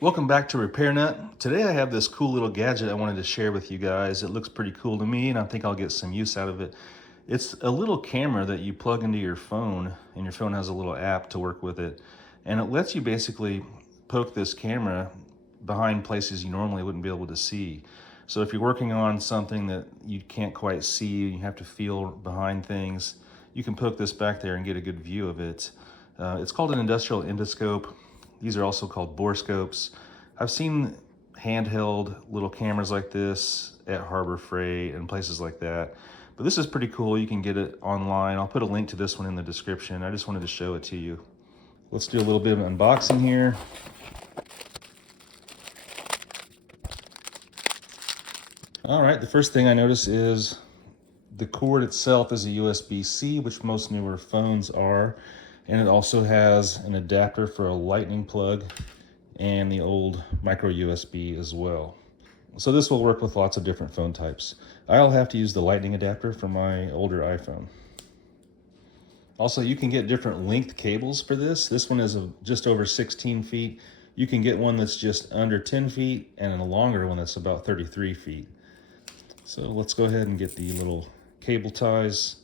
Welcome back to Repair Nut. Today I have this cool little gadget I wanted to share with you guys. It looks pretty cool to me and I think I'll get some use out of it. It's a little camera that you plug into your phone, and your phone has a little app to work with it. And it lets you basically poke this camera behind places you normally wouldn't be able to see. So if you're working on something that you can't quite see, you have to feel behind things, you can poke this back there and get a good view of it. It's called an industrial endoscope. These are also called Borescopes. I've seen handheld little cameras like this at Harbor Freight and places like that. But this is pretty cool. You can get it online. I'll put a link to this one in the description. I just wanted to show it to you. Let's do a little bit of unboxing here. All right, the first thing I notice is the cord itself is a USB-C, which most newer phones are. And it also has an adapter for a lightning plug and the old micro USB as well. So this will work with lots of different phone types. I'll have to use the lightning adapter for my older iPhone. Also, you can get different length cables for this. This one is just over 16 feet. You can get one that's just under 10 feet and a longer one that's about 33 feet. So let's go ahead and get the little cable ties,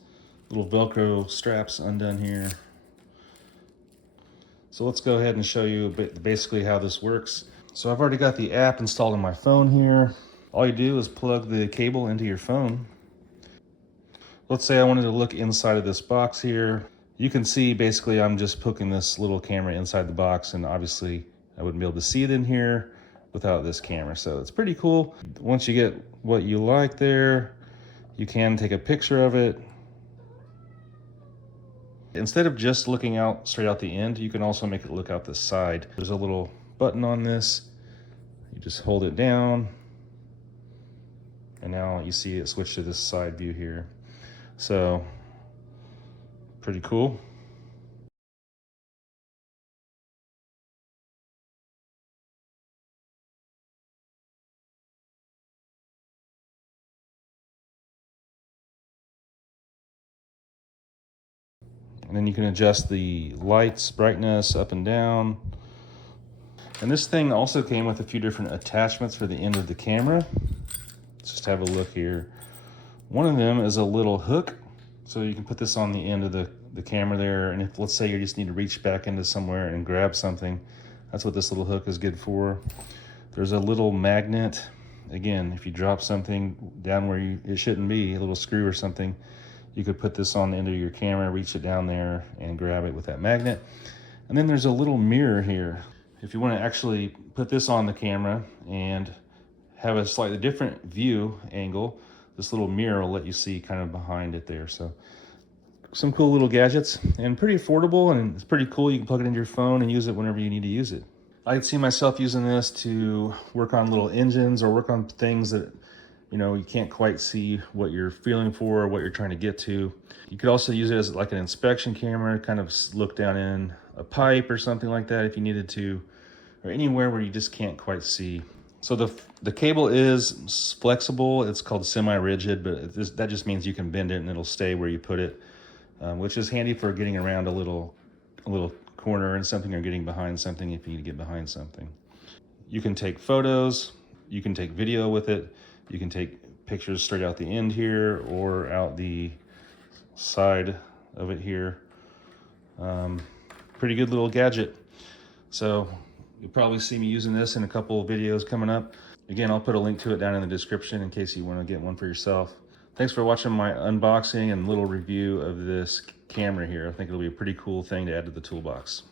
little Velcro straps undone here. So let's go ahead and show you basically how this works. So I've already got the app installed on my phone here. All you do is plug the cable into your phone. Let's say I wanted to look inside of this box here. You can see basically I'm just poking this little camera inside the box, and obviously I wouldn't be able to see it in here without this camera. So it's pretty cool. Once you get what you like there, you can take a picture of it. Instead of just looking out straight out the end, you can also make it look out the side. There's a little button on this. You just hold it down, and now you see it switch to this side view here. So, pretty cool. And then you can adjust the lights, brightness up and down. And this thing also came with a few different attachments for the end of the camera. Let's just have a look here. One of them is a little hook. So you can put this on the end of the camera there. And if, let's say you just need to reach back into somewhere and grab something, that's what this little hook is good for. There's a little magnet. Again, if you drop something down where it shouldn't be, a little screw or something, you could put this on the end of your camera, reach it down there and grab it with that magnet. And then there's a little mirror here. If you want to actually put this on the camera and have a slightly different view angle, this little mirror will let you see kind of behind it there. So some cool little gadgets, and pretty affordable, and it's pretty cool. You can plug it into your phone and use it whenever you need to use it. I could see myself using this to work on little engines or work on things that you can't quite see what you're feeling for or what you're trying to get to. You could also use it as like an inspection camera, kind of look down in a pipe or something like that if you needed to, or anywhere where you just can't quite see. So the cable is flexible. It's called semi-rigid, but that just means you can bend it and it'll stay where you put it, which is handy for getting around a little corner and something, or getting behind something if you need to get behind something. You can take photos, you can take video with it. You can take pictures straight out the end here or out the side of it here. Pretty good little gadget. So you'll probably see me using this in a couple of videos coming up. Again, I'll put a link to it down in the description in case you want to get one for yourself. Thanks for watching my unboxing and little review of this camera here. I think it'll be a pretty cool thing to add to the toolbox.